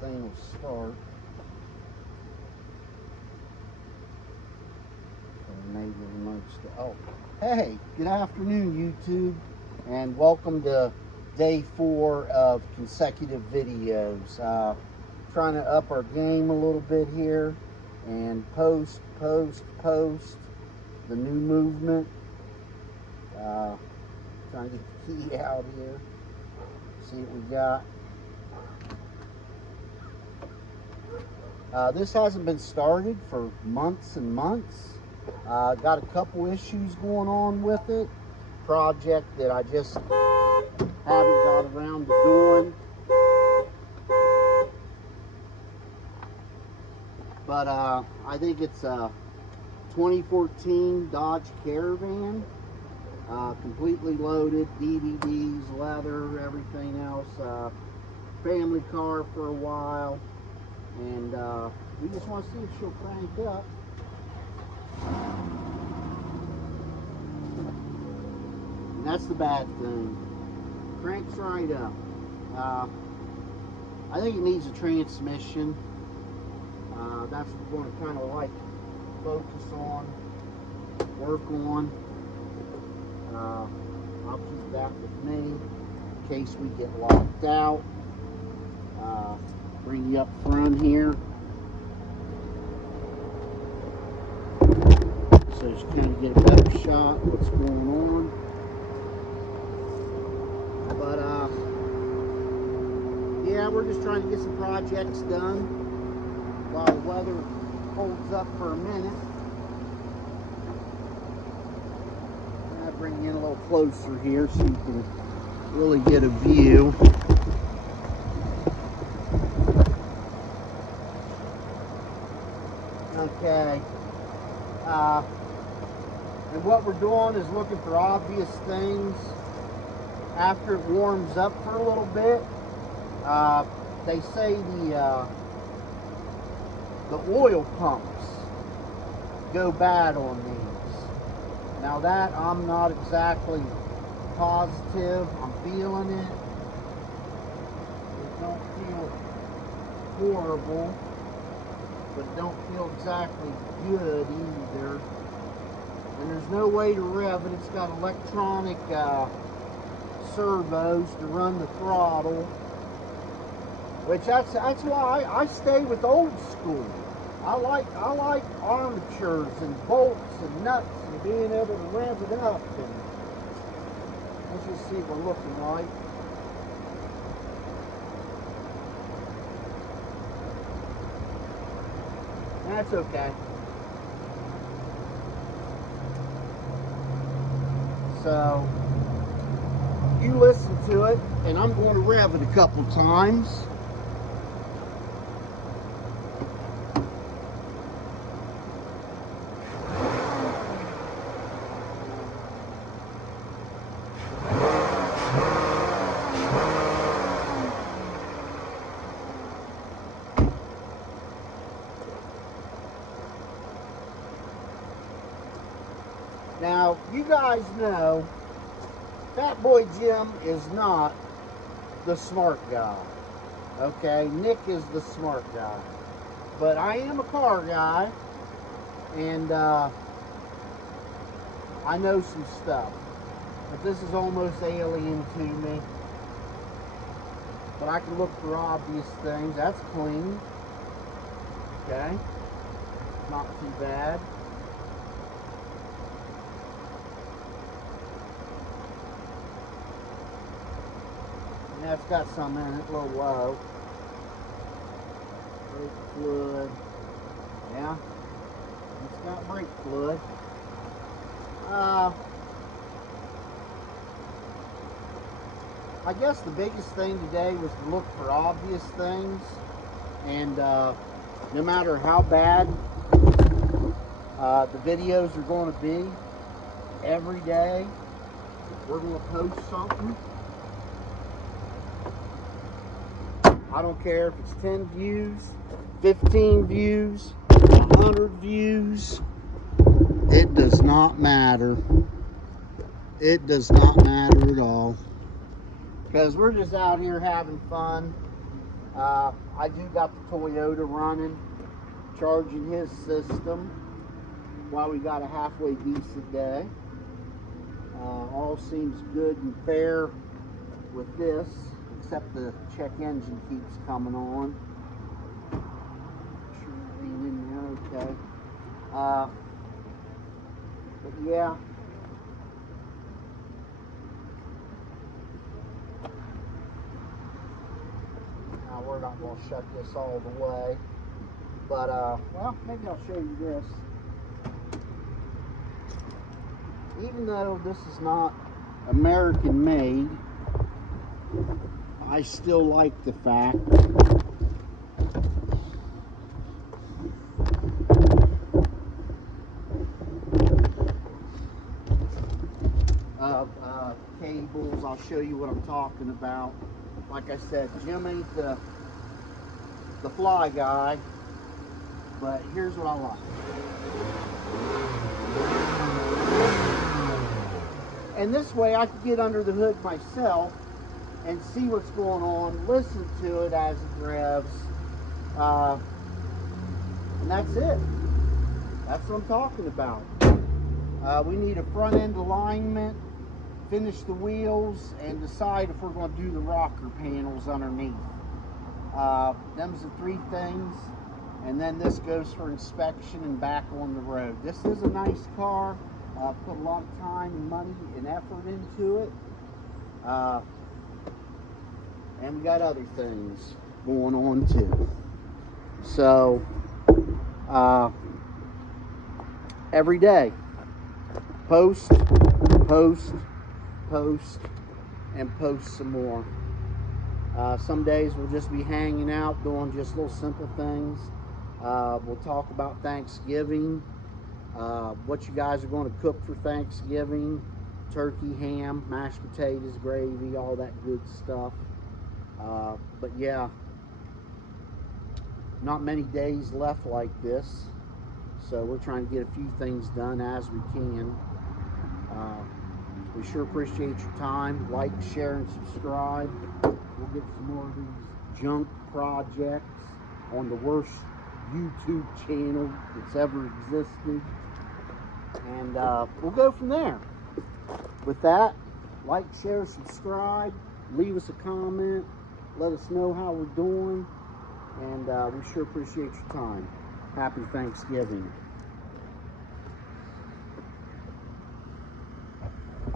thing will start. Maybe remote stuff. Oh, hey, good afternoon, YouTube, and welcome to day 4 of consecutive videos. Trying to up our game a little bit here and post the new movement. Trying to get the key out here. See what we got. This hasn't been started for months and months. Got a couple issues going on with it. Project that I just haven't got around to doing. But I think it's a 2014 Dodge Caravan. Completely loaded, DVDs, leather, everything else. Family car for a while. And we just want to see if she'll crank up. And that's the bad thing. Cranks right up. I think it needs a transmission. That's what we're going to kind of like focus on, work on. I'll keep that with me in case we get locked out. Bring you up front here. So just kind of get a better shot of what's going on. But yeah, we're just trying to get some projects done while the weather holds up for a minute. I'll bring you in a little closer here so you can really get a view. Okay. And what we're doing is looking for obvious things after it warms up for a little bit. They say the oil pumps go bad on these. Now that I'm not exactly positive. I'm feeling it. It don't feel horrible, but it don't feel exactly good either. And there's no way to rev it. It's got electronic servos to run the throttle, which that's why I stay with old school. I like armatures and bolts and nuts and being able to rev it up. And let's just see what we're looking like. That's okay. So you listen to it, and I'm going to rev it a couple times. Now, you guys know Fat Boy Jim is not the smart guy. Okay, Nick is the smart guy. But I am a car guy, and I know some stuff. But this is almost alien to me. But I can look for obvious things. That's clean. Okay, not too bad. And that's got some in it, a little low. Brake fluid. Yeah. It's got brake fluid. I guess the biggest thing today was to look for obvious things. And no matter how bad the videos are going to be, every day we're going to post something. I don't care if it's 10 views, 15 views, 100 views. It does not matter. It does not matter at all. Because we're just out here having fun. I do got the Toyota running, charging his system while we got a halfway decent day. All seems good and fair with this, except the check engine keeps coming on. Make sure that ain't in there, okay. But yeah. Now we're not going to shut this all the way, but well, maybe I'll show you this. Even though this is not American made, I still like the fact of cables. I'll show you what I'm talking about. Like I said, Jim ain't the fly guy, but here's what I like. And this way I can get under the hood myself and see what's going on, listen to it as it revs, and that's it. That's what I'm talking about. We need a front end alignment, finish the wheels, and decide if we're going to do the rocker panels underneath. Them's the three things, and then this goes for inspection and back on the road. This is a nice car. Put a lot of time and money and effort into it. And we got other things going on too. So, every day, post, post, post, and post some more. Some days we'll just be hanging out, doing just little simple things. We'll talk about Thanksgiving, what you guys are going to cook for Thanksgiving, turkey, ham, mashed potatoes, gravy, all that good stuff. But yeah, not many days left like this, so we're trying to get a few things done as we can. We sure appreciate your time. Like, share, and subscribe. We'll get some more of these junk projects on the worst YouTube channel that's ever existed, and we'll go from there. With that, like, share, subscribe, leave us a comment, let us know how we're doing, and we sure appreciate your time. Happy Thanksgiving.